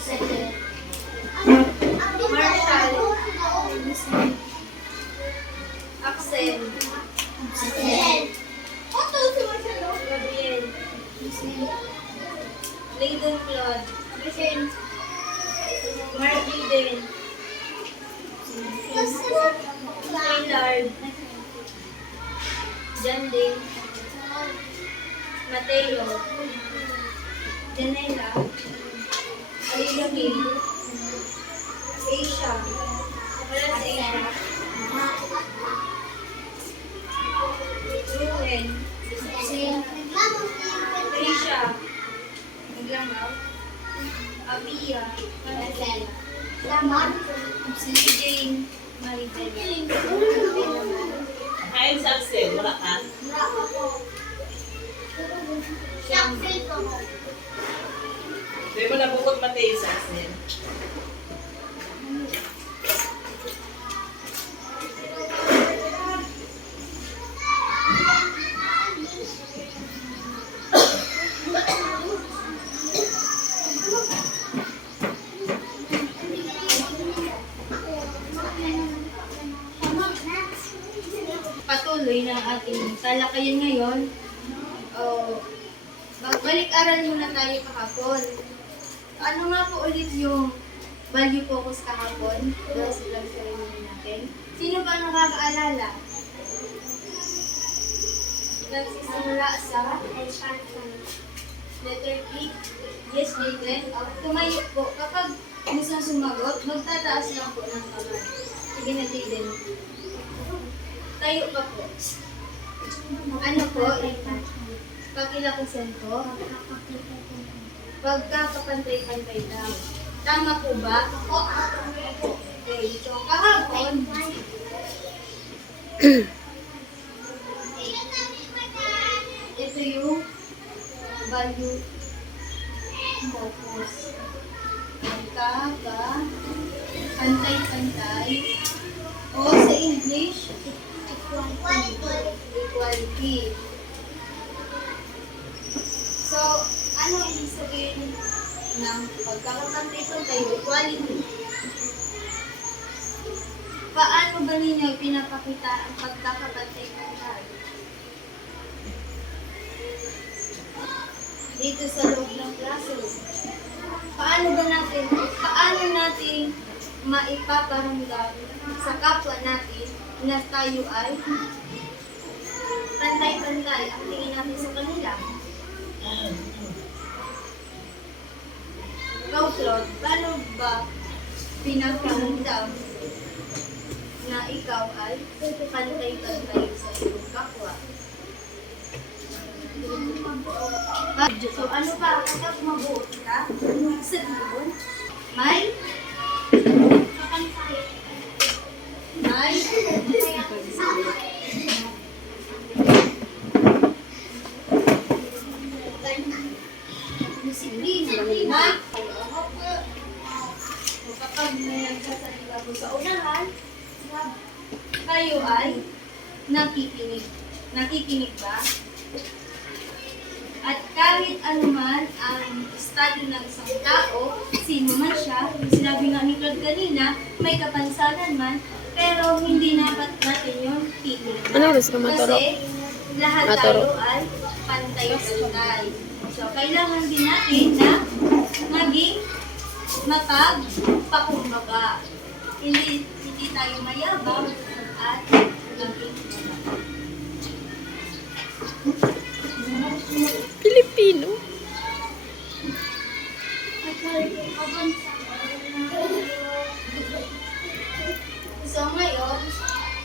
Second. Marshall. Axel. Second. Gabriel. Layden Claude. Mark Eden. Maynard. Janding. Mateo. Janela. Alila Hill. Asia. Wala sa Asia. Ruben. Trisha. Naglangaw. Abia. Jane. Maribel. Kain sa Axel, wala ka? Di mo nabukod matay sa Axel. Patuloy na ating talakayan ngayon. Balik-aral muna tayo kahapon. Ano nga po ulit yung value focus kahapon? Dahil sa lang sarili natin. Sino ba nakakaalala? Nagsisimula sa letter P. Yes, Nathan. Tumayo po. Kapag gusto sumagot, magtataas lang po ng kamay. Sige na, Nathan. Tayo pa po. Ano po? Pakilakusan po. Pagkakapantay-pantay daw. Tama po ba? Okay. So, kahapon, ito yung value focus. Pagkakapantay-pantay o sa English, equality. So, ano ibig sabihin ng pagkakapantay-pantay o equality? Paano ba ninyo pinapakita ang pagkakapantay-pantay? Dito sa loob ng classroom. Paano natin maipaparamdam sa kapwa natin na tayo ay pantay-pantay ang tingin natin sa kanila? Ikaw, Claude, paano ba pinaparamdam na ikaw ay pantay-pantay sa iyong kapwa? So, ano pa? Kapag mabuot ka, sa doon, may disiplina. Kapag may nagsasalita mo sa unahan, kayo ay nakikinig. Nakikinig ba? At kahit anuman ang estado ng isang tao, sino man siya, sinabi nga ni Claude kanina, may kapansanan man, pero hindi dapat natin yung titignan. Ano gusto mo maturo? Kasi lahat tayo ay pantay-pantay. So, kailangan din natin na maging mapagpakumbaba. Hindi tayo mayabang at maging Pilipino. So ngayon,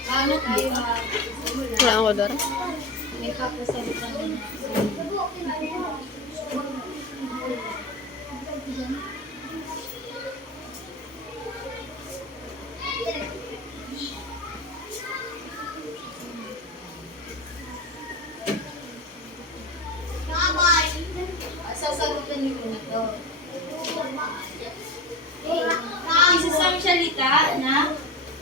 bago tayo magsimula, Wala ako, Dora. may papasalita na sasagutan niyo muna to. Isa sa salita na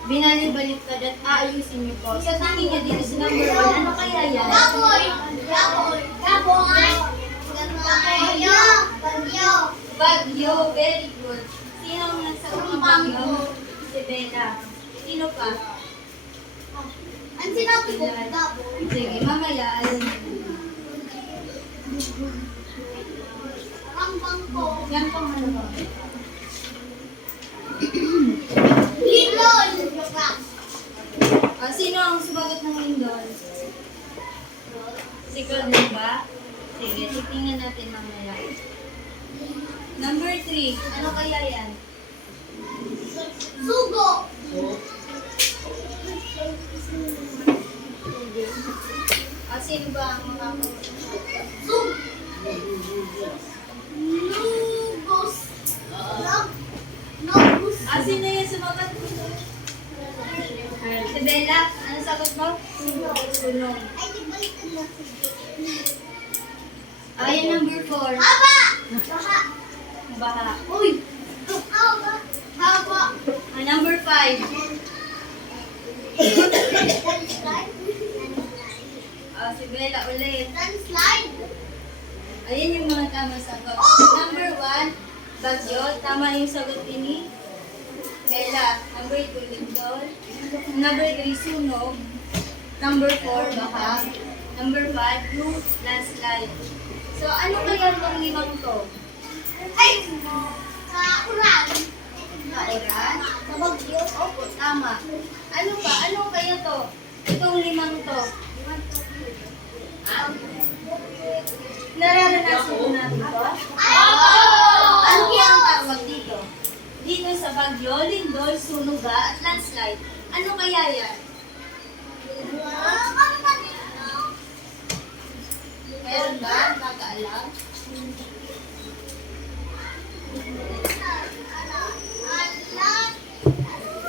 binalibaliktad at aayusin niyo po. Sa tingin niyo dito sa number 1, ano kaya yan? Bagyo, very good. Sino ang nagsagot ng bagyo? Si Bella. Sino pa? Ang sinabi ko, dabo. Sige, mamaya. Rambang ko. Yan pang ano ba? Lindol. Sino ang sumagot ng lindol? Si Claudine ba? Sige, titingnan natin mamaya. Number 3. Ano kaya yan? Sugo. Sino ba ang makakagot? Sug. Lugos. Lugos. Sino yung sumagot? Si Bella, ano sagot mo? Sunog. Ay, di ba ito na Ayan, number 4. Aba! Baha. Baha. Uy! Aba! Haba! Number 5. Landslide. Si Bella ulit. Landslide. Ayan yung mga tamang sagot. Number 1, bagyo. Tama yung sagot ni Bella. Number 2, lindol. Number 3, sunog. Number 4, baha. Number 5, yung landslide. So, ano kaya itong limang to? Ay! Sa uran. Kauran? Sa bagyo? Opo, tama. Ano pa? Ano kaya to? Itong limang to. Nararanasan ko natin to? Ano kaya ang tawag dito? Dito sa bagyo, lindol, sunuga, at landslide. Ano kaya yan? Meron ba? Nakaalam?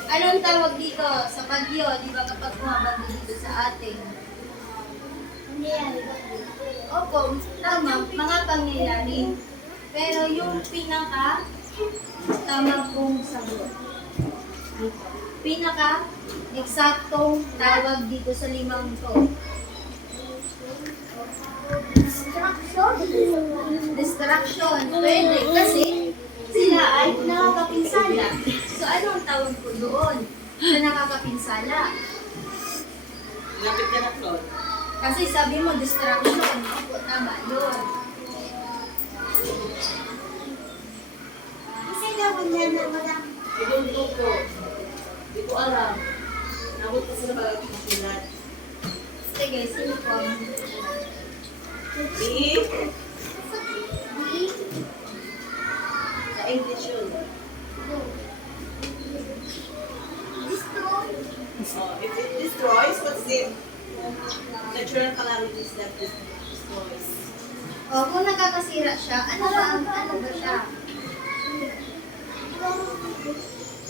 Anong tawag dito sa bagyo? Di ba kapag bumabagyo dito sa atin? Opo, tama, mga pangyayari. Pero yung pinaka tama pong sagot. Pinaka eksaktong tawag dito sa limang to. Distraction. Pwede kasi sila ay nakakapinsala. So ano ang tawag ko doon sa nakakapinsala? Lapit ka na, Claude. Kasi sabi mo distraction. Opo, tama yun. Kasi daw niya na madam. Pinundo ko. Hindi ko alam. Nabot ko sila pag-akisulat. Sige, sino po? B. Sa English yun. If it destroys, what's it? Natural calamities that destroys. O, kung nakakasira siya, ano ba siya?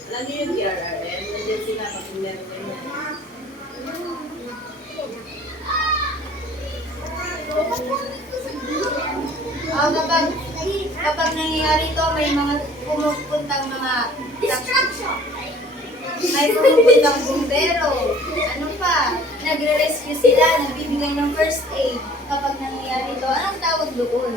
Alam niyo yung DRRM? Nandiyan sila kapag meron kayo. Kapag nangyayari to, may mga pumupuntang mga Distraction. may pumupuntang bumbero. Ano pa? Nagre-rescue sila, nagbibigay ng first aid. Kapag nangyayari to, anong tawag doon?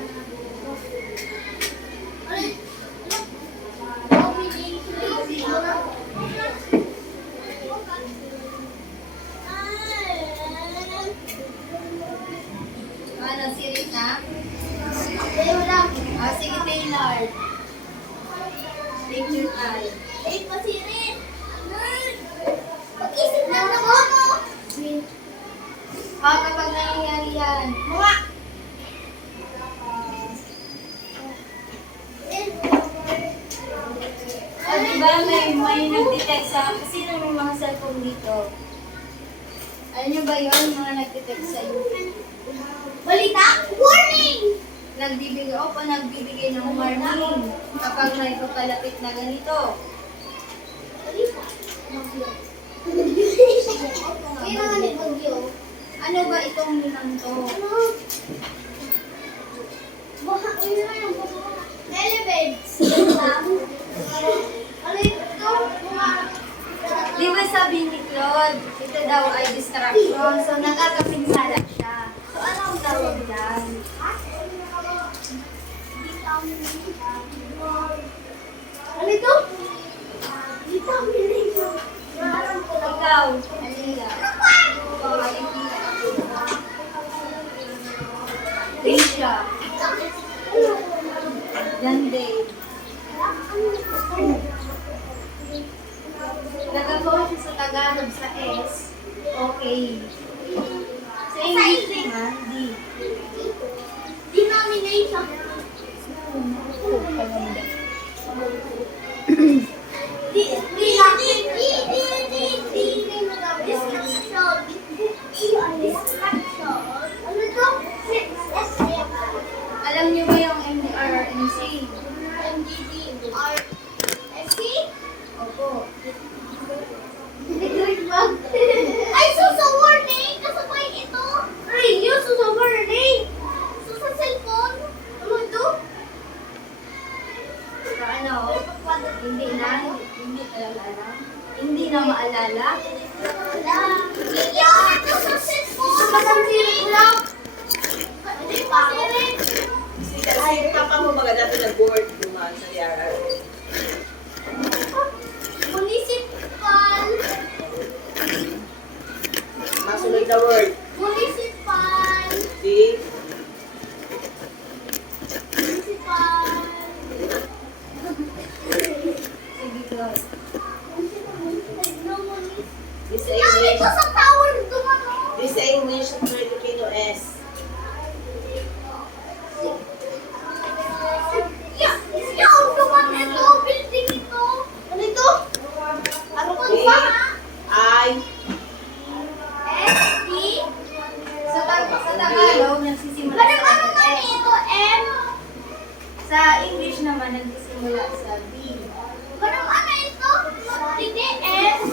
Ano, si Rita? Sige, Taylor. Take your time. Mag-isip lang ng ano. Kapag nangyayari yan, diba may nag-detect sa, sino may mga cellphone dito? Alam nyo ba yun, mga nag-detect sa iyo? Balita? Warning! Nagbibigay ng warning kapag may papalapit na ganito. Balita. Kailangan ni Bagyo. Ano ba itong limang to? Ano? Baha, ano na yung baha? Elevates. Ano ito? Di ba sabi ni Claude, ito daw ay distraction, so nakakapinsala siya. So ano ang tawag yan? Monday. Nagagawa siya sa Tagalog sa S. Okay. Sa English naman, D. Denomination. Alam niyo ba yung MDRNC? Opo. Ay, sa warning! Kasabay ito! Radio, sa warning! Sa cellphone! Ano ito? Ano? Hindi talaga alam. Hindi na maalala. Iyo! Ito sa cellphone! Masamsirin lang! Hindi pa ako. Kasi papa mo mga dati nag-board dumaan sa DRR. Municipal! Masunod na word. Municipal! See? Municipal! Sige, Lord. This Yan, English. ito sa tower dumano! This English at Filipino S. Yan, duman ito! Building ito! Ano ito? Ano po ba ha? I. S, D? Sa Tagalog, nagsisimula Parang sa ano man S. ito? M? Sa English naman, nagsisimula sa B. Parang ano ito? Hindi, S.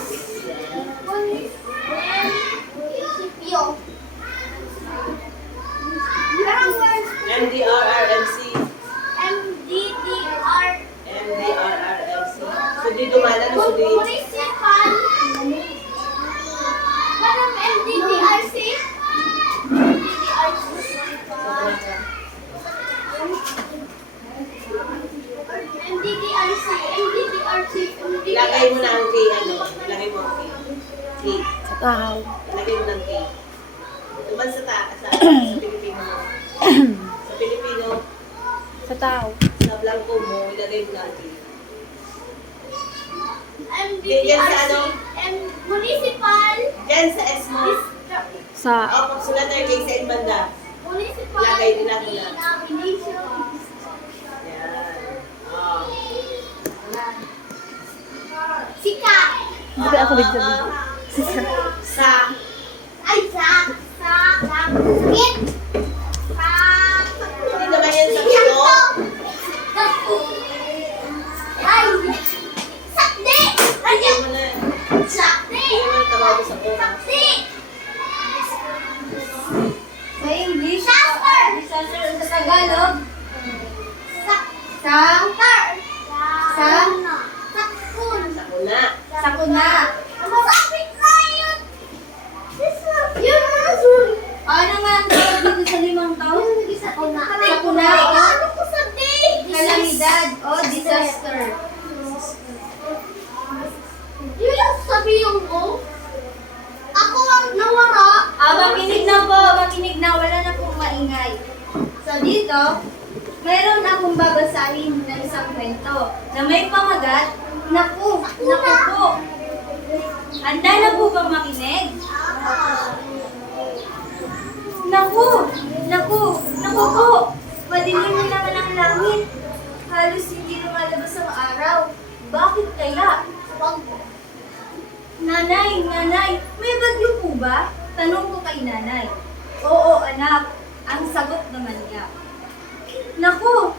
Munisipyo. Parang word. MDRRMC. MDDR. MDRRMC. So di dumana na so di. Municipal. Parang MDDRC. MDDRC. MDDRC. MDDRC. Ilagay mo na ang K ano. Ilagay mo ang K. K. Sa tao. Ilagay mo ng K. Duman sa Pilipino. Sa Pilipino, Sa tao. sa blanco mo, ilagay mo ng K. MDDRC. ano? Municipal. Diyan sa S mo. Sa Pag sulat tayo kay sa banda. Municipal. Ilagay din natin na. Denomination. Yan. Oh. Sika. Hindi ako bigyan. Sa. Ay, sa. Sakit. Sa. Hindi naman yan sa pito. Ay. Sakdi. Ay, Hindi mo na. sakdi. Hindi mo na tawag sa ko. Sakdi. Sa English, Disaster. disaster. Sa Tagalog, sa Sakun. Sa kuna. sakuna. Masakit na yun. Yun na, sorry. Ano nga ang tawag dito sa limang taon? Sakuna. Sakuna. Ano ko sa day? Kalamidad o disaster. Yun yung sabihin ko. Ako ang nawara. Makinig na po, makinig na. Wala na pong maingay. So dito, mayroon akong babasahin na isang kwento na may pamagat. Naku po. Handa na po bang makinig? Naku po. Madilim na naman ang langit. Halos hindi lumalabas ang araw. Bakit kaya? Nanay, may bagyo po ba? Tanong ko kay nanay. Oo, anak. Ang sagot naman niya. Naku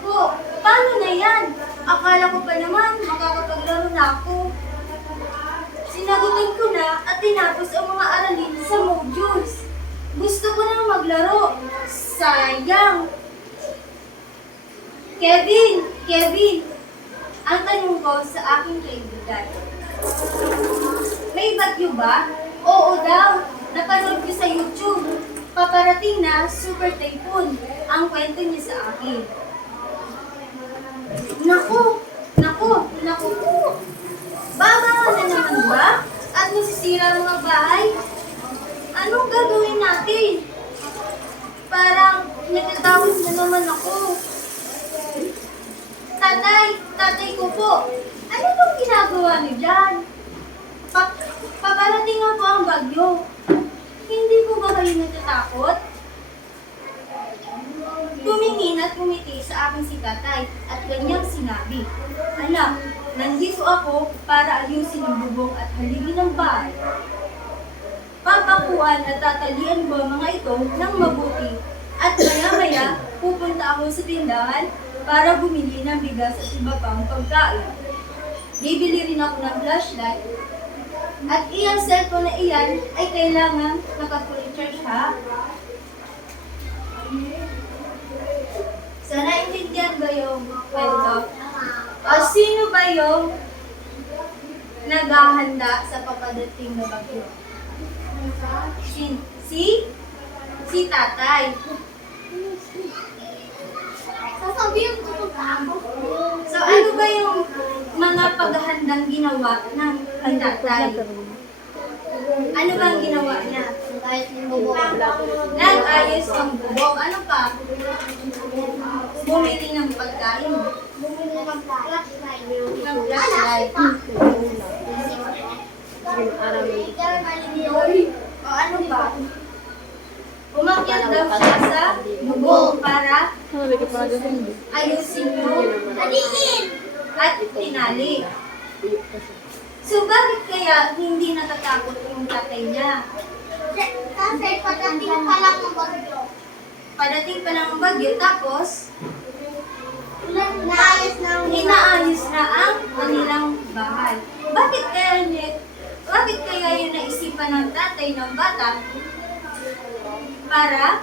po. Paano na yan? Akala ko pa naman makakapaglaro na ako. Sinagutan ko na at tinapos ang mga aralin sa modules. Gusto ko na maglaro. Sayang. Kevin, ang tanong ko sa aking kaibigan. May bagyo ba? Oo daw. Napanood ko sa YouTube. Paparating na super typhoon. Ang kwento niya sa akin. Naku po. Babawa na naman ba? At masisira ang mga bahay? Anong gagawin natin? Parang natatakot na naman ako. Tatay ko po. Ano bang ginagawa niyo dyan? Paparating nga po ang bagyo. Hindi po ba kayo natatakot? Tumingin at ngumiti sa akin si tatay at kanyang sinabi, Anak, nandito ako para ayusin ang bubong at haligin ang bahay. Papakuan at tatalian ko ang mga ito ng mabuti at maya-maya pupunta ako sa tindahan para bumili ng bigas at iba pang pagkain. Bibili rin ako ng flashlight at iyang cellphone na iyan ay kailangan naka-fully charge ha. Sana intindihan ba yung kwento? O sino ba yung naghahanda sa papadating na bagyo? Si tatay. Sasabihin ko ako. So ano ba yung mga paghahandang ginawa ng tatay? Ano ba ang ginawa niya? Kahit bubong. Nag-ayos ng bubong. Ano pa? Bumili ng pagkain. Bumili ng flashlight. Ng flashlight. O ano pa? Umakyat daw siya sa bubong para Ano lagi pa gawin? ayusin yung Aliin! at tinali. So bakit kaya hindi natatakot yung tatay niya? Kasi pagdating pa lang ng bagyo. Padating pa ng bagyo tapos Naayos na ang inaayos na ang kanilang bahay. Bakit kaya yung naisipan ng tatay ng bata para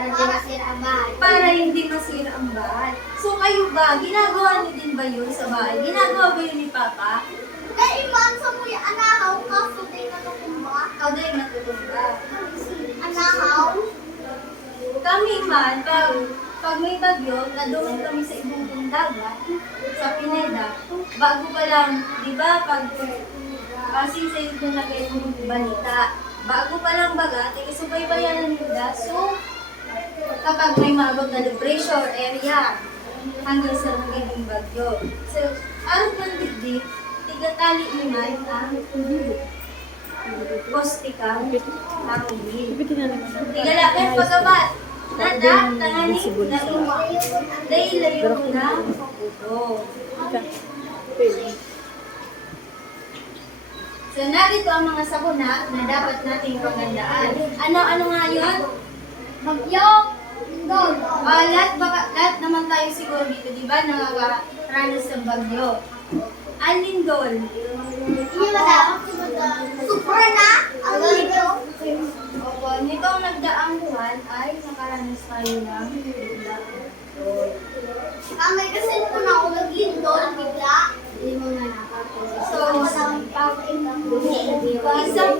di masira ang bahay. hindi masira ang bahay? So kayo ba, ginagawa niyo din ba yun sa bahay? Ginagawa ba yun ni Papa? Dahil man sa muy anahaw, kaso din natutumba. Ikaw din natutungga. Anahaw. Kami man, pag may bagyo, nadungan kami sa ibang dagat, sa Pineda, bago pa lang, di ba, kasi sa ito na kayo balita, bago pa lang baga, taga-subaybayan ng Yuda, so, kapag may maabot na depression area, hanggang sa magiging bagyo. So, araw ng digdig, tigatali naman ang postikang harugin. Bitin na naman. Tigalakan pagabat. Nada, tangani, nauma. Dahil layo na puto. So, narito ang mga sakuna na dapat nating pagandaan. Ano nga yun? Bagyo. Lindol. Lahat naman tayo siguro dito, di ba? Nakakaranas ng bagyo. Ang lindol. Hindi ba dapat super na ang bagyo? Opo, nitong nagdaang buwan ay nakaranas tayo ng lindol. Kami kasi po na ako naglindol bigla. Hindi mo na So, isang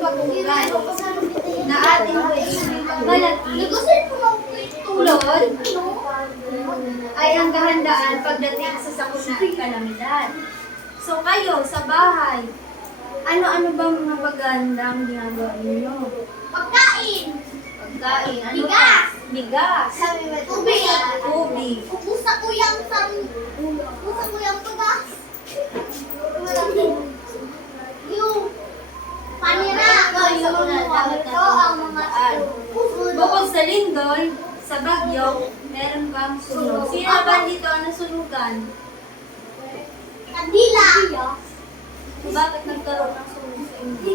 pagkukulan na ating pwedeng pagmalaki Nagusin po na ako tulad ay ang kahandaan pagdating sa sakuna at kalamidad. So kayo sa bahay, ano-ano bang mga pagandang ginagawa ninyo? Pagkain. Pagkain, ano Bigas. pa? Bigas. Tubig. Tubig. Ubusa ko yung tugas. Yung panira. Ito ang mga Bukod sa lindol, sa bagyo, meron pang sunog. Sino ba dito ang nasunugan? Kandila. Bakit nagkaroon ng sunog sa inyo?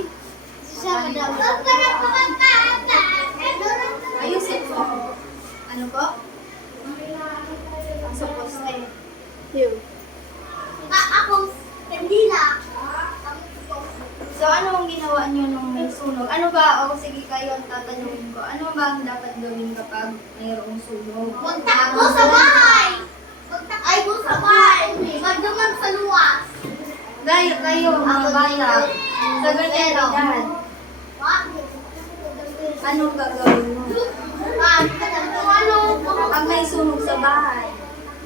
Ayusin po. Ano po? Sa poste. Yun. Ako, kandila. So, ano ang ginawa niyo nung may sunog? Ano ba? O sige kayo ang tatanungin ko. Ano ba ang dapat gawin kapag mayroong sunog? Magtakbo sa bahay. Magtakbo sa bahay. Magdaman sa luwas. Gaya kayo, mga bata, sa ganyan edad, anong gagawin mo? Pag may sunog sa bahay,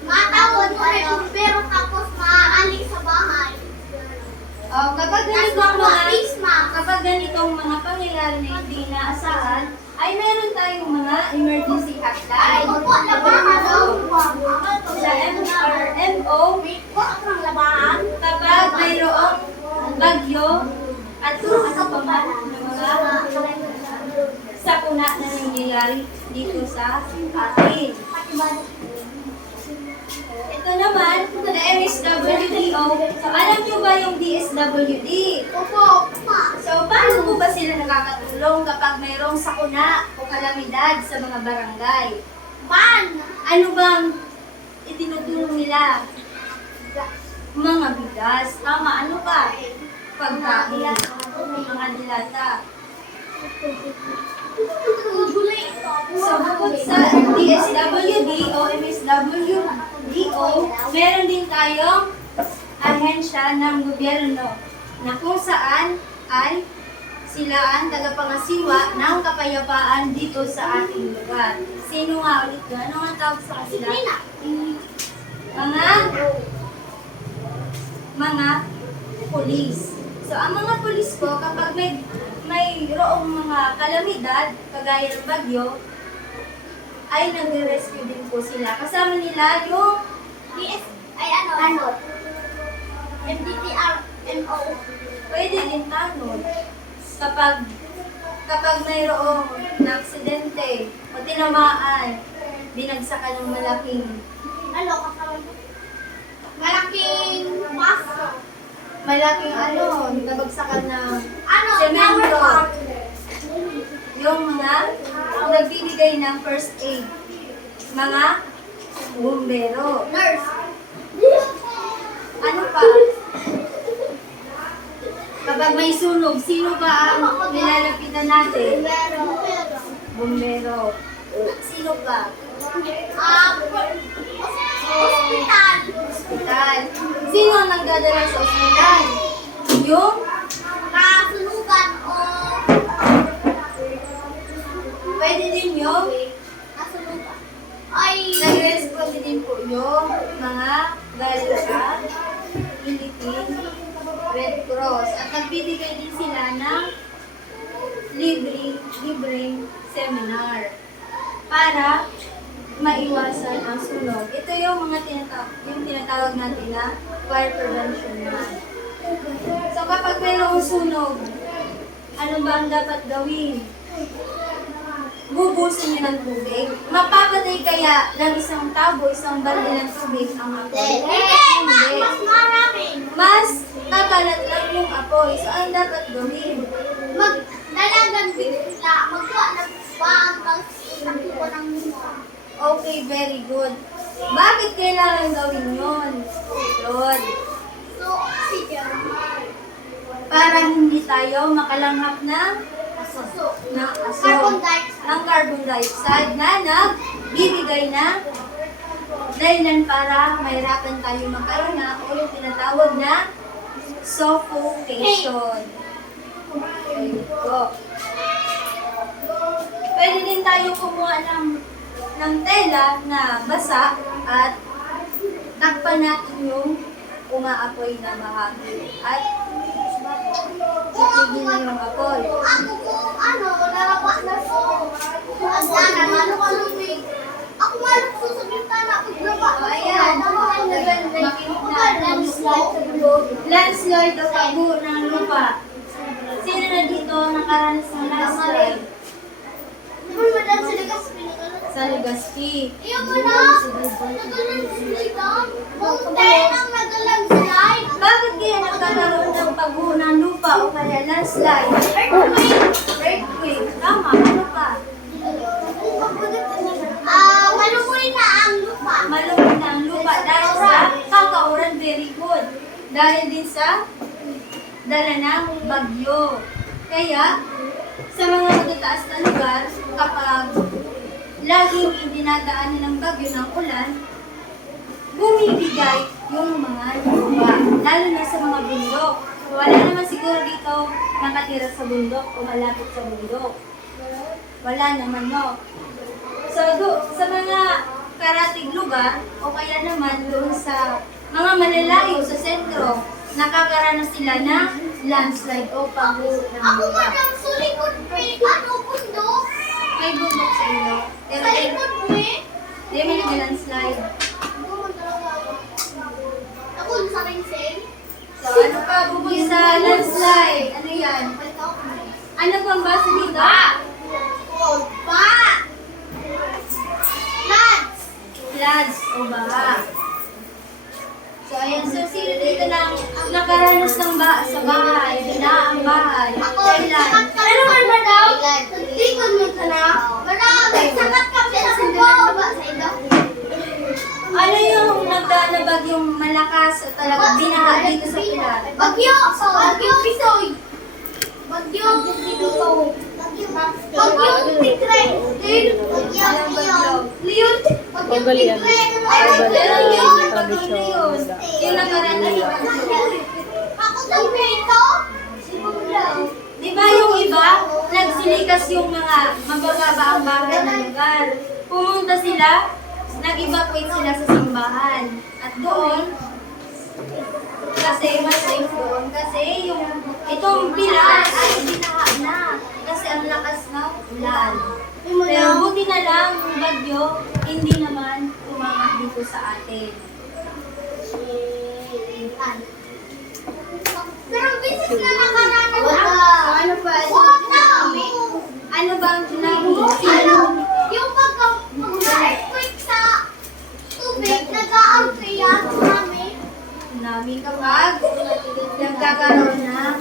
Matawad mo rin ang pero tapos maaaling sa bahay. kapag ganitong mga pangyayari na hindi inaasahan, ay meron tayong mga emergency hotline. Opo, labahan daw. Sa nangyari dito sa atin. Ito naman, na MSWDO. So, alam nyo ba yung DSWD? Opo. So, paano po ba sila nakakatulong kapag mayroong sakuna o kalamidad sa mga barangay? Ano bang itinutulong nila? Mga bigas. Tama, ano pa? Pagkain. Mga dilata. So, bukod sa DSWD o MSWDO, meron din tayong ahensya ng gobyerno na kung saan ay sila ang tagapangasiwa ng kapayapaan dito sa ating lugar. Sino nga ulit yun? Ano nga tawag sa kanila? Mga pulis. So, ang mga pulis po, kapag mayroong mga kalamidad, kagaya ng bagyo, ay nagre-rescue din po sila. Kasama nila yung MDTRNO. pwede din tanod. Kapag mayroong na aksidente o tinamaan, binagsakan ng malaking nabagsakan ng semento. Yung mga nagbibigay ng first aid. Mga bumbero. Nurse. Ano pa? Kapag may sunog, sino ba ang nilalapitan natin? Bumbero. Sino pa? Hospital. Sino ang nagdadala sa ospital? Yung Nasunugan o pwede din yung nasunugan. Ay, nag-respond din po yung mga galing sa Philippine Red Cross. At nagbibigay din sila ng libreng seminar para maiwasan ang sunog. Ito yung mga tinatawag natin na fire prevention month. So kapag mayroong sunog, ano ba ang dapat gawin? Bubusin niyo ng tubig? Mapapatay kaya ng isang tabo, isang balde ng tubig ang apoy? Hindi. mas marami. Mas tatalat lang yung apoy. So ang dapat gawin? Magdalagan bigla. Magkuha ng bang pagkakita ng mukha. Okay, very good. Bakit kailangan gawin yun? Lord, So, oxygen. para hindi tayo makalanghap ng So, aso. carbon dioxide. Ang carbon dioxide na nagbibigay na dahilan para mahirapan tayo makahinga o yung tinatawag na suffocation. Okay, go. Pwede din tayo kumuha ng tela na basa at takpan natin yung umaapoy na bahagi. At titigil na yung apoy. Ako po, narawa na po. Ang dana, maluk-alumig. Ako maluk sa bintana. Paglaba. O, ayan. Landslide o tago ng lupa. Sino na dito nakaranas ng landslide? Naman madam sa Legazpi. Sa Legazpi. Iyo mo na. Nagalandslide lang. Mountain ang nagalandslide. Bakit kaya nagkakaroon ng pagguho ng lupa o kaya landslide? Earthquake. Tama, ano pa? Malumoy na ang lupa. Malungkot na ang lupa dahil sa kakauran, very good. Dahil din sa dala ng bagyo. Kaya, sa mga matataas na lugar, kapag laging dinadaanan ng bagyo ng ulan, bumibigay yung mga lupa, lalo na sa mga bundok. Wala naman siguro dito nakatira sa bundok o malapit sa bundok. Wala naman, no? So, sa mga karatig lugar, o kaya naman doon sa mga malalayo sa sentro, nakakaranas sila ng landslide o pagguho ng Ako lupa. madam, sa likod pre, bundok? May bundok sa inyo. Pero Sa likod pre? di mo yung landslide. Ako sa Rinsel. So, ano pa bukod sa landslide? Ano yan? Ano pang basa dito? Pa! floods o baha. So, ayan. So, sino dito lang nakaranas ng baha sa bahay? Na ang bahay. Kailan? Ano man ba daw? Nagtikod mo ka na? Nagsakat ka sa kubo. Ano yung nagdaan na bagyong malakas o talagang binaha dito sa pilar? Bagyo! Bagyo Pisoy! Bagyo Pisoy! Bagyo Tigre! Bagyo Leon! Bagyo Pagalian. Tigre! Pero Bagyo yun, Leon! pag-Leon, yung nakaranas ng bagyo. Ako sa Pito! Di ba yung iba, nagsilikas yung mga mabababa ang bahay ng lugar. Pumunta sila, nag-evacuate sila sa simbahan. At doon, kasi mas safe doon. Kasi yung itong pilar ay binaha na. Kasi ang lakas ng ulan. Pero buti na lang yung bagyo, hindi naman tumangat dito sa atin. Pero bisis na nakaranas Ano pa? Ano bang Yung pag-earthquake sa tubig, nag-a-ampre yan sa amin. namin kapag nagkakaroon ng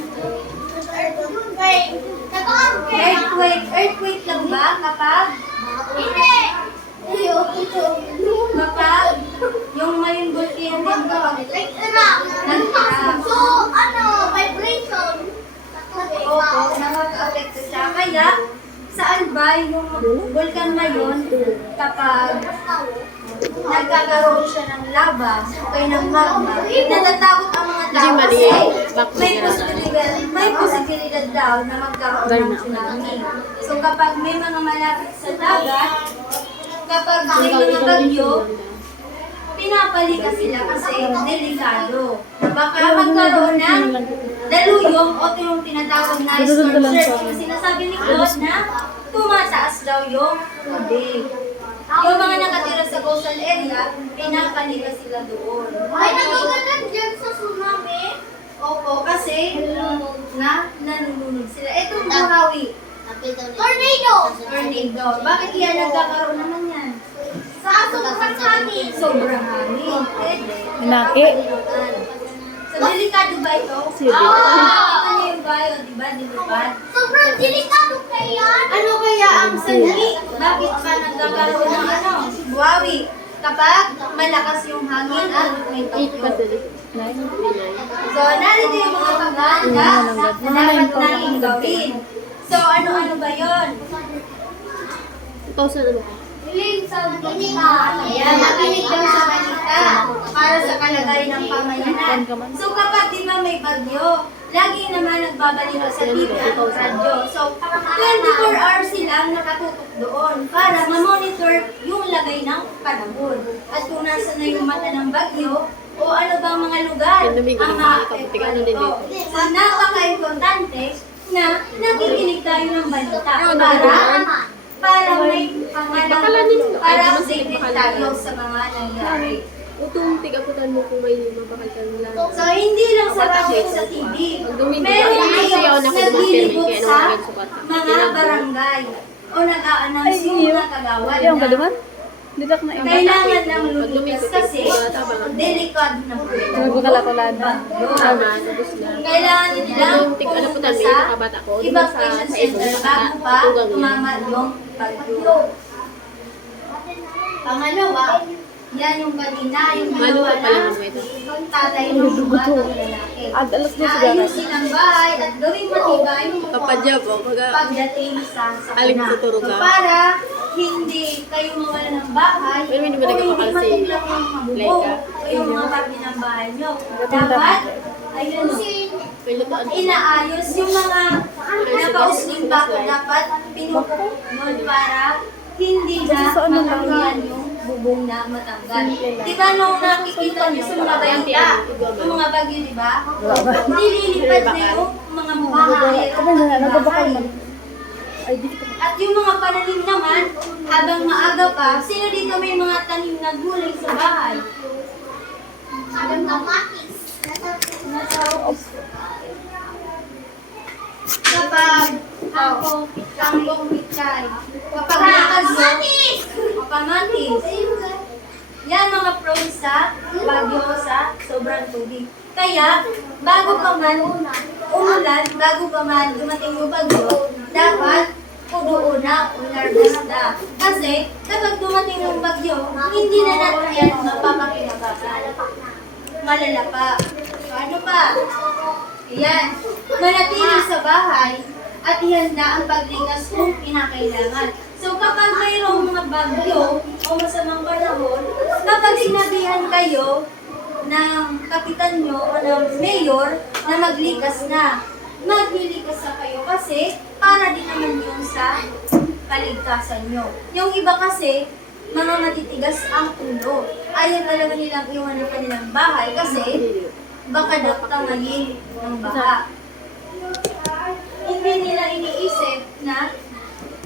earthquake lang ba kapag kapag yung may volcano din ba? So, vibration. Oo, nakaka-apekto siya. Kaya, saan ba yung volcan na yun kapag nagkakaroon siya ng lava o kaya ng magma, natatakot ang mga tao kasi may posibilidad daw na magkaroon ng tsunami. So kapag may mga malapit sa dagat, kapag may mga bagyo, pinapalikas sila kasi delikado. Baka magkaroon ng daluyong o yung tinatawag na storm surge. Yung sinasabi ni Claude na tumataas daw yung tubig. Yung mga nakatira sa coastal area, pinapalikas sila doon. Ay, nagaganan dyan sa tsunami. Opo, kasi nanununod sila. Itong buhawi, Tornado. tornado. Bakit yan nagkakaroon naman yan? Sa sobrang hangin. Sobrang hangin. Pwede. Laki. Napapalitan. So, delikado ba ito? Sige. Nakita niyo yung bayo, di ba? Dilipad. Sobrang delikado kaya. Ano kaya ang sanhi? Bakit ba nagkakaroon ng buhawi? Kapag malakas yung hangin at may 8 bagyo. pa sila. 9. So, narito yung mga paghahanda na dapat natin gawin. So, ano-ano ba yun? 2,000 ano ka? Hiling sa balita. Ayan, nakinig daw sa balita para sa kalagayan ng pamayanan. So, kapag di ba may bagyo, lagi naman nagbabalita sa TV at radyo. So, 24 hours silang nakatutok doon para ma-monitor yung lagay ng panahon. At kung nasa na yung mata ng bagyo, o ano bang mga lugar ang maapektuhan nito. So, napaka-importante na nakikinig tayo ng balita para may para updated tayo sa mga nangyari. Utong tigaputan mo kung may mabakal ka nila. So, hindi lang sa radyo sa TV. Meron ngayon naglilibot sa mga barangay o nag-a-announce yung mga kagawad Yung na gaduman? Dito na yung kailangan ng lumitas kasi delikado na po ito. Nagbukalatulan. Bagyo. Kailangan nilang pumunta sa evacuation center bago pa tumama yung bagyo. Pangalawa, yan yung kanina, yung ginawa na tatay ng batang lalaki. At alas na sigara. Naayusin ang bahay at gawing matibay Kapadya po. pagdating sa Aling sakuna. tuturo ka? So, para hindi kayo mawala ng bahay Pero hindi ba o hindi nagpapakal si matuklap yung mga bubong Laika? o yung mga parte ng bahay nyo. Dapat, ayun, inaayos yung mga nakausling bako dapat pinupok nun para hindi na matanggal yung bubong na matanggal. Di ba nung nakikita niyo sa mga balita, yung mga bagyo, di ba? Nililipad na yung mga bahay at mga bahay. At yung mga pananim naman, habang maaga pa, sino dito may mga tanim na gulay sa bahay? Adam kamatis. Kapag kangkong pichay, kapag nakagyo, kamatis. Yan mga prone sa bagyo sa sobrang tubig. Kaya, bago pa man umulan, bago pa man dumating yung bagyo, dapat puno na o harvest na. Kasi, kapag dumating yung bagyo, hindi na natin yan mapapakinabangan. Malala pa. Paano pa? Ayan. Manatili sa bahay at ihanda ang paglikas kung kinakailangan. So kapag mayroong mga bagyo o masamang panahon, kapag sinabihan kayo ng kapitan nyo o ng mayor na maglikas na, maglilikas na kayo kasi para din naman yun sa kaligtasan nyo. Yung iba kasi, mga matitigas ang ulo. Ayaw talaga nilang iwan ng kanilang bahay kasi baka daw tangayin ng baha. Hindi nila iniisip na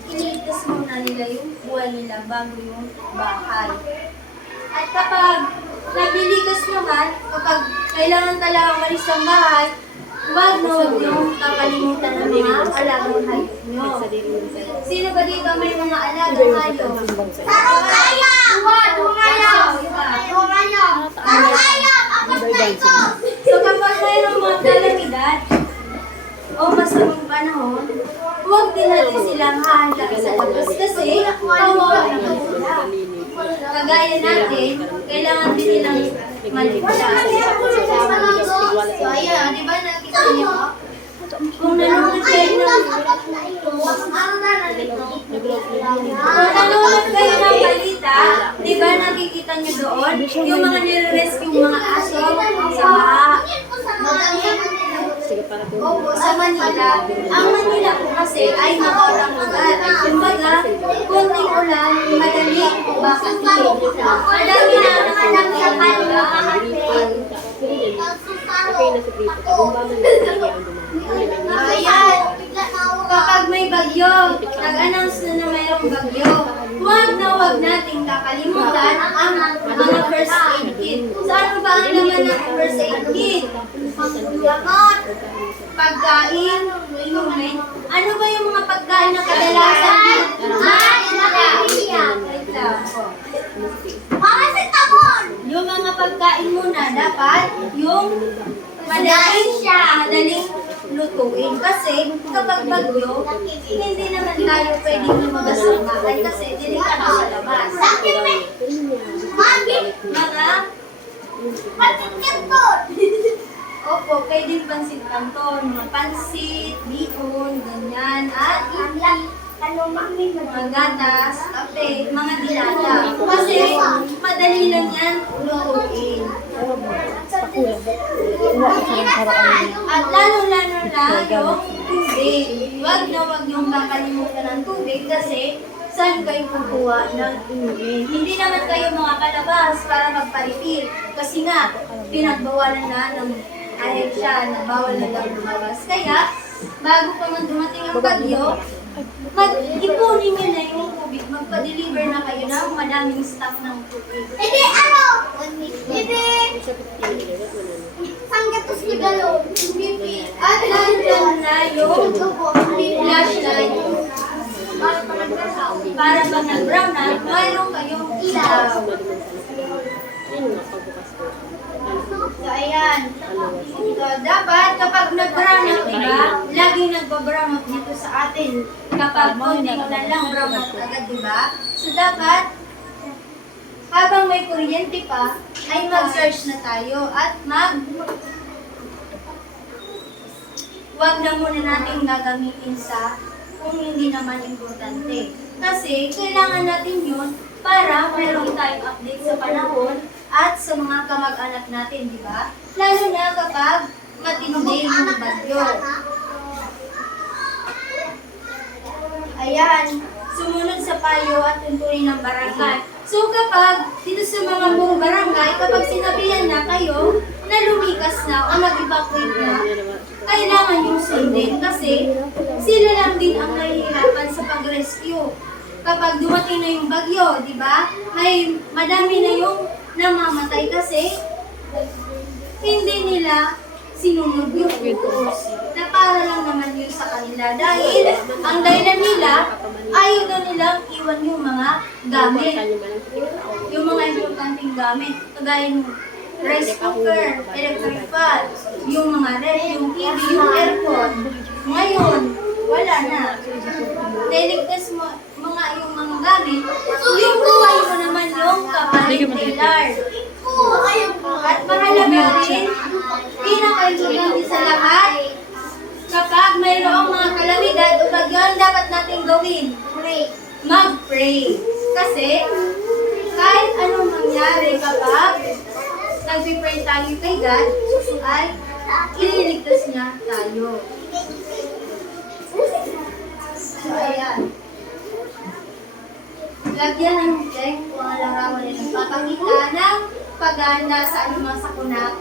iniligtas muna nila yung buhay nila bago yung bahay. At kapag nabilikas naman, kapag kailangan talaga malis ng bahay, huwag na huwag yung kakalimutan ng mga alagang hayop nyo. Sino ba dito may mga alagang hayop? Sarong hayop! Sarong hayop! Sarong hayop! Sarong hayop! Ako na ito! So kapag mayroong mga kalamidad o masamang panahon, huwag din natin silang hahanap sa labas kasi kawawa naman sila. Kagaya natin, kailangan din nilang maligtas. So ayan, di ba nakita niyo? Kung nanonood kayo ng balita, di ba nakikita niyo doon yung mga nire-rescue mga aso sa baha? Opo, sa Manila. Ang Manila po kasi ay makurang lugar. Kumbaga, kunting ulan, madali bakit ito. Madami na naman sa Manila. Ayan. Kapag may bagyo, nag-announce na mayroong bagyo, huwag na huwag nating kakalimutan ang mga first aid kit. So ano ba ang laman ng first aid kit? Gamot, pagkain, inumin. Ano ba yung mga pagkain na kadalasan? Yung mga pagkain muna, dapat yung madaling lutuin. Kasi kapag bagyo, hindi naman tayo pwedeng lumabas ng bahay kasi delikado sa labas. Mga opo, pwedeng pansit canton, mga pansit, bihon, ganyan, at mga gatas, kape, mga dilata. Kasi madali lang yan lutuin. At lalo-lalo na yung tubig. Huwag na huwag yung kakalimutan ng tubig kasi saan kayo kukuha ng inumin. Hindi naman kayo makakalabas para magpa-refill. Kasi nga, pinagbawalan na ng ahensya na bawal na daw lumabas. Kaya, bago pa man dumating ang bagyo, mag-ipunin nyo na yung tubig. Magpa-deliver na kayo ng madaming stock ng tubig. Hindi, ano? Hindi. Sanggatos ni Galon. At lalo na yung flashlight. Para pag nag-brown na, mayroon kayong ilaw. So, ayan. So, dapat kapag nag-brown out, diba? Laging nagpa-brown out dito sa atin. Kapag konting ulan lang, brown out agad, diba? So, dapat, habang may kuryente pa, ay mag-search na tayo at wag na muna natin gagamitin sa kung hindi naman importante. Kasi kailangan natin yun para meron tayong update sa panahon at sa mga kamag-anak natin, di ba? Lalo na kapag matindi yung bagyo. Ayan, sumunod sa payo at tuntunin ng barangay. So kapag dito sa mga buong barangay, kapag sinabihan na kayo na lumikas na o mag-evacuate na, kailangan yung sundin kasi sila lang din ang nahihirapan sa pag-rescue. Kapag dumating na yung bagyo, di ba? Madami na yung namamatay kasi hindi nila sinunod yung utos. Na para lang naman yun sa kanila. Dahil ang dahilan nila, ayaw na nilang iwan yung mga gamit. Yung mga importanteng gamit. Kagaya ng rice cooker, electric fan, yung mga ref, yung TV, yung aircon. Ngayon, wala na. Niligtas mo yung mga gamit, yung buhay mo naman yung kapalit Taylor. At mahalaga rin, pinaka-importante sa lahat, kapag mayroong mga kalamidad o bagyan, dapat natin gawin, mag-pray. Kasi, kahit anong mangyari kapag nag-pray tayo kay God, ay ililigtas niya tayo. So, ayan. Lagyan ng check kung ang larawan ay nagpapakita ng paghahanda sa anumang sakuna.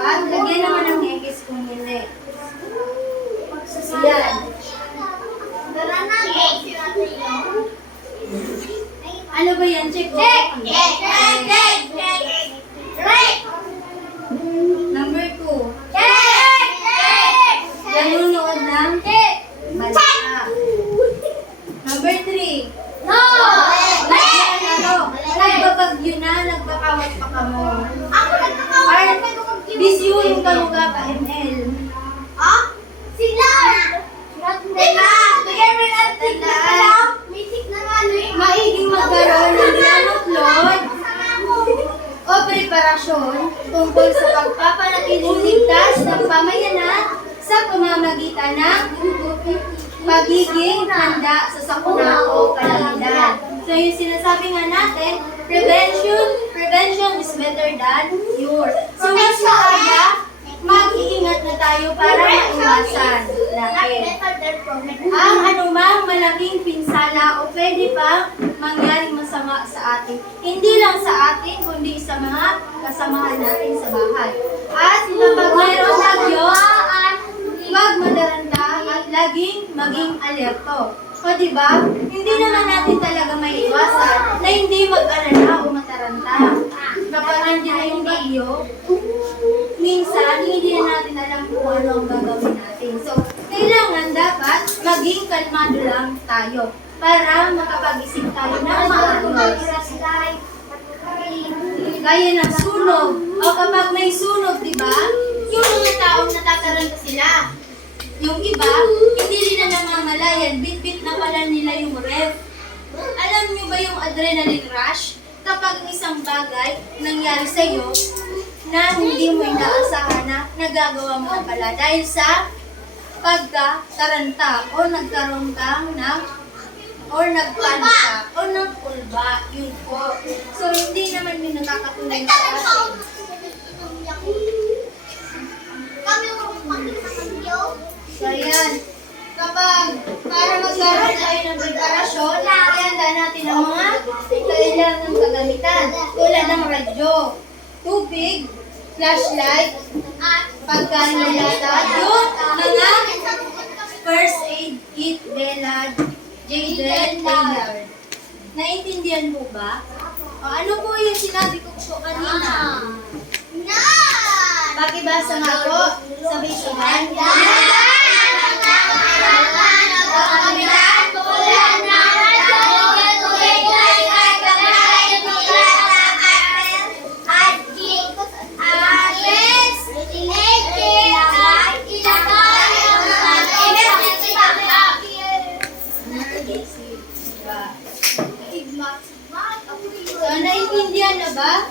At lagyan naman ng hegis kung hindi. Ayan. Ano ba yan? Check mo? Number 2. Nanonood ng balita. Number 3. Nagbabagyo na, nagkakawat pa ka mo. Bisyo yung kaluga ka, ML. Maiging magkaroon ng pianotlod o preparasyon tungkol sa pagpapanatiling ligtas ng pamayanan sa pamamagitan ng pagiging handa sa sakuna o kalamidad. So yung sinasabi nga natin, prevention is better than cure. So mas maaga, mag-iingat na tayo para maiwasan natin ang anumang malaking pinsala o pwede pang mangyaring masama sa atin. Hindi lang sa atin, kundi sa mga kasamahan natin sa bahay. At kapag mayroong bagyo, huwag madaranta at laging maging alerto. O diba, hindi naman natin talaga may iwasan na hindi mag-alala o mataranta. Kapag nandiyan na yung bagyo, minsan hindi na natin alam kung ano ang gagawin natin. So, kailangan dapat maging kalmado lang tayo para makapag-isip tayo ng maayos. Gaya ng sunog. O kapag may sunog, diba, yung mga taong natataranta sila. Yung iba, hindi nila namamalayan, bit-bit na pala nila yung ref. Alam nyo ba yung adrenaline rush? Kapag isang bagay nangyari sa'yo na hindi mo inaasahan na nagagawa mo na pala dahil sa pagkataranta o nagkaroon ka ng or nagpanika o ng pulba, yun po. So, hindi naman yung nakakatulong sa atin. So, ayan. Kapag para magkaroon tayo ng preparasyon, ihanda natin ang mga kailangang kagamitan. Tulad ng radyo, tubig, flashlight, pagkain ng lata, yung mga first aid kit, Belad, Jaden, Taylor. Naintindihan mo ba? O, ano po yung sinabi ko po kanina? Pakibasa nga po. Sabay-sabay. So, naintindihan na ba?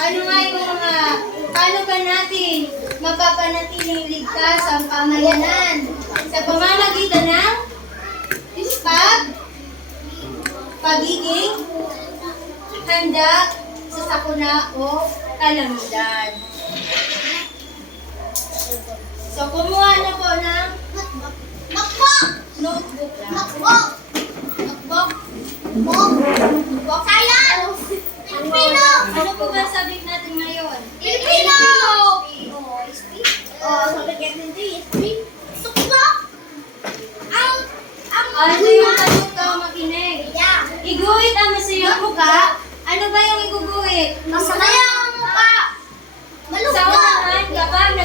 Ano nga yung mga, paano ba natin mapapanatiling ligtas ang pamayanan? Sa pamamagitan ng pagiging handa sa sakuna o kalamidad. So, kumuha na po ng notebook lang. Notebook. Ano po ba subject natin ngayon? Ano yung sagot ka makinig? Iguhit ang masayang mukha. Ano ba yung iguguhit? Sa unahan, kapag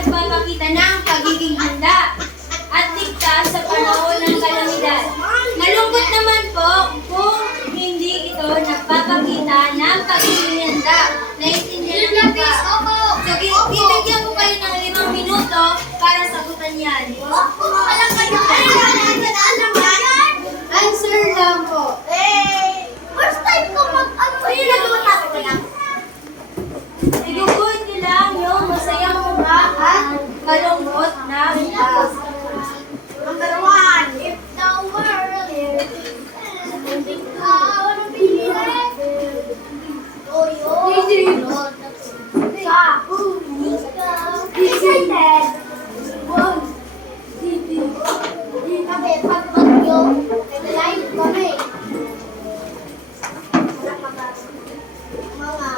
para sagutan yan. Alam ka na. Alam ka yan. Answer lang po. First time ko mag-ano. Ayun, nagawatapo ko lang. Iguguhit niyo lang yung masayang mura at malungkot na mukha. Number 1. If the world is ending, I wanna be there. Oh, yo. Sa excited. Wow. Kami, pag bagyo, live kami. Mga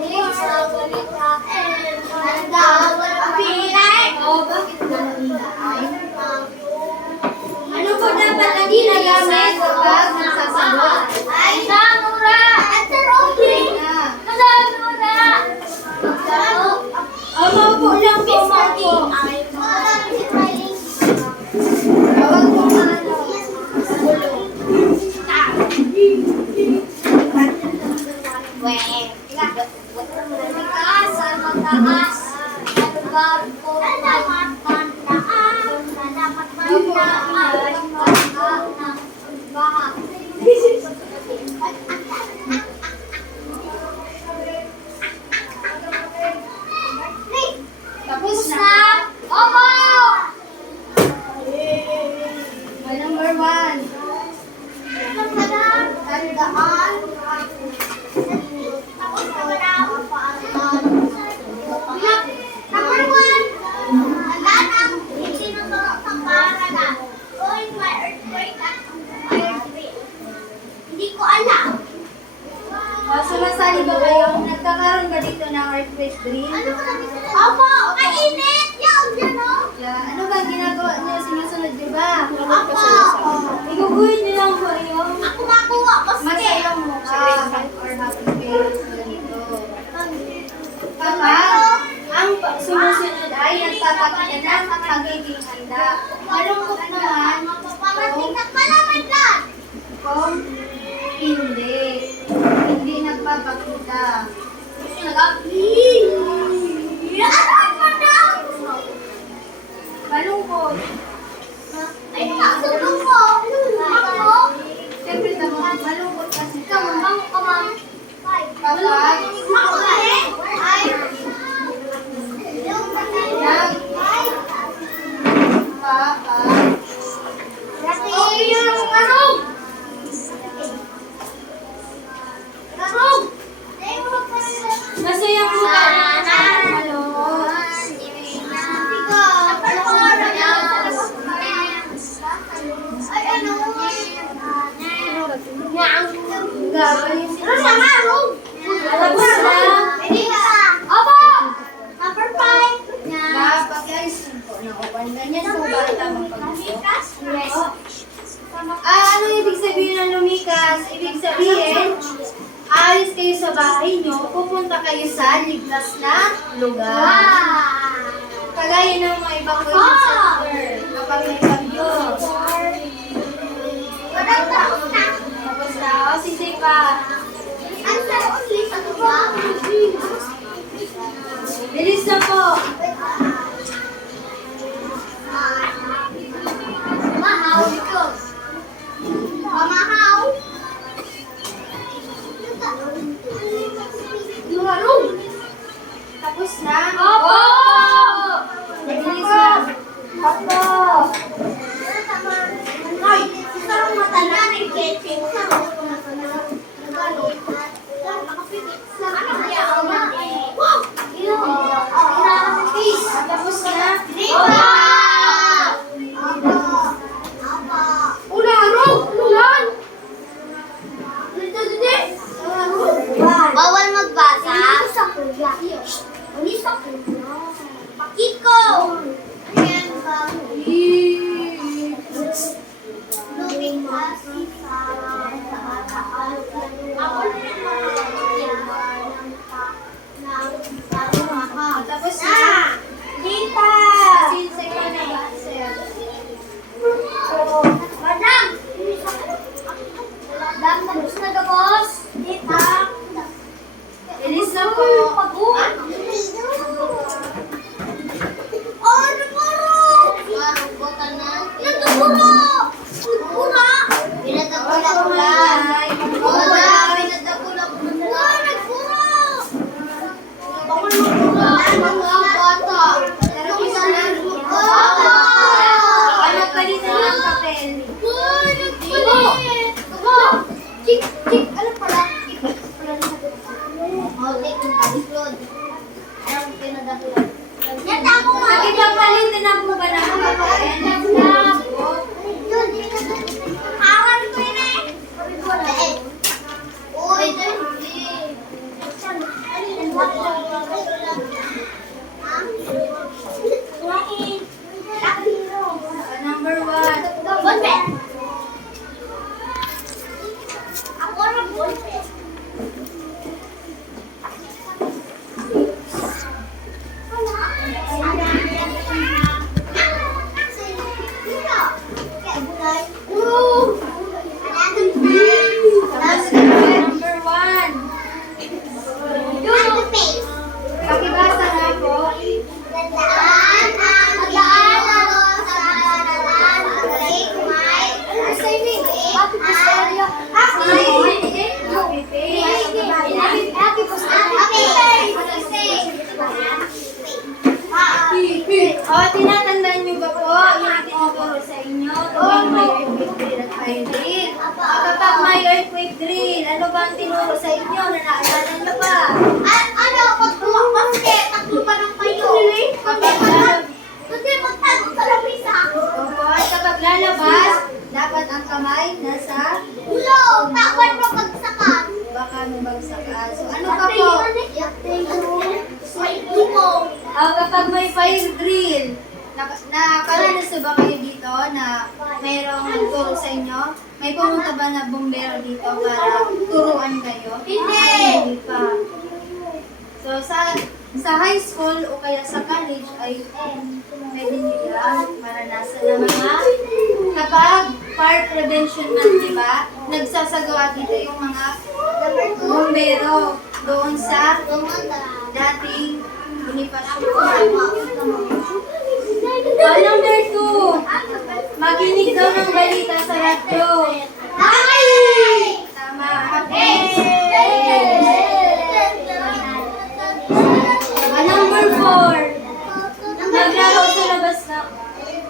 lyrics na balita and handa, wanna be like. Oh, bakit ganun ay? Ano po dapat ang ginagamit kapag nagsasagot? Ay, Samura! At sa Robin! Samura! Maupo lang po, maupo. Bawal po ano. Gulo. Mataas. Salamat po. Salamat mataas. Salamat Tapos na. Opo! Number 1. Tandaan. Tapos na wala. Number 1. Tandaan ang itinuturo sa paraga. Going my earthquake at fire drill. Hindi ko alam. Sumasali ba kayo? Nagkakaroon ba dito ng earthquake drill? Opo! Mainit! Yan! Yan o! Ano ba ginagawa niyo? Sinusunod niyo ba? Opo! Iguguhit niyo lang po yung Ako makuha ko masayang mukha or happy face. Ganito. Kapag ang sumusunod ay nagpapakita ng pagiging handa. Malungkot naman Paparating at malaman lang! kung hindi nagpapakita. Ano mo daw? Malungkot. Ay, nakasulong ko! Ako? Siyempre naman, malungkot kasi Ikaw, mamang ka, ma'am. kapag Ako eh! Ay! Yung ay! Okay, yung karong! Karong! masayang mukha na malungkot. Ay, ano? Gagawin Ano sa marong? Tapos na. Opo! Number 5. Napag-ayos po ng upan. Ganyan po ba tamang pag-ayos? Yes. Ano ibig sabihin ng lumikas? Ibig sabihin, alis kayo sa bahay nyo, pupunta kayo sa ligtas na lugar. Wow! Kagaya ng mga ibang question center. Kapag may bagyo. Tapos na, o sisipa. Answer only sa tuwa. Bilis na po. Mahaw. Mamahaw. Lumarong. Tapos na. Opo! Bilis na. Opo. Ay, isang mata na ng ketchup. Nagano? Nakapipit sa ano kaya ang wow! Tapos na. Bawal magbasa. Pakiko! Lumikasi sa mga bata. Ay, magpalitan ng papel. Chik, chik, ano pala? Oh, take yung upload. Anong pinadakulan? Yan, tamo nga. Nakipagpalitan na po ba ng papel? Hawan ko yun eh. Uy, hindi. Number 1. Ballpen. Ako na ballpen. Number 1. Pakibasa na po. O, tinatandaan niyo ba po yung itinuturo sa inyo tuwing may earthquake drill at fire drill? Kapag may earthquake drill, ano ba ang tinuro sa inyo na naalala niyo ba? Ano, pag tumakbas, takbo pa ng payo. Hindi, magtago sa lamisa. Opo, at kapag lalabas, dapat ang kamay nasa Ulo, takban mo pagsakan. baka mabagsakan. So, ano pa po? May tumo. Kapag may fire drill, nakaranas na ba kayo dito na mayroong nagturo sa inyo? May pumunta ba na bumbero dito para turuan kayo? Hindi. Hindi pa. So, sa high school o kaya sa college ay pwede nyo yan maranasan na mga kapag fire prevention month, di ba? Nagsasagawa dito yung mga bumbero doon sa dating Bonifacio. Number 2, makinig daw ng balita sa radyo. Tama, happy. Number 4, maglaro sa labas na.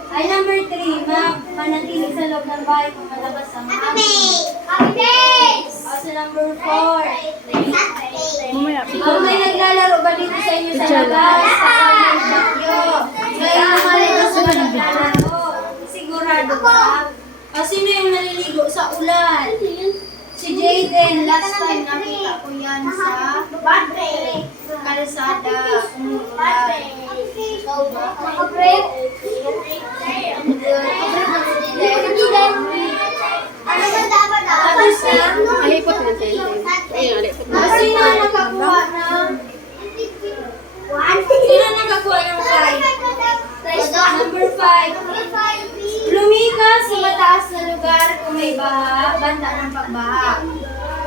Ay, number 3, manatili sa loob ng bahay kung malakas ang hangin. So, number 4, Mamaya, may naglalaro ba dito sa inyo sa labas? Sa pamilya bagyo? Ngayon lumalabas ba naglalaro? Sigurado ba? O sino yung naliligo sa ulan? Si Jayden, last time nakita ko yan sa kalsada. Umuulan. Tapos na, alipot na siya. Ayun, alipot na. sino ang nakakuha ng Sino ang nakakuha ng 5? Number 5. Lumikas sa mataas na lugar kung may baha, banta ng pagbaha.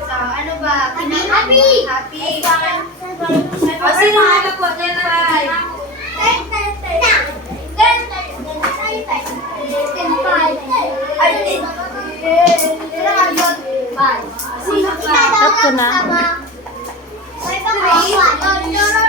So, ano ba? Happy. Happy. O, sino ang nakakuha ng 5? Sino pa? Tatlo na. May pakawan.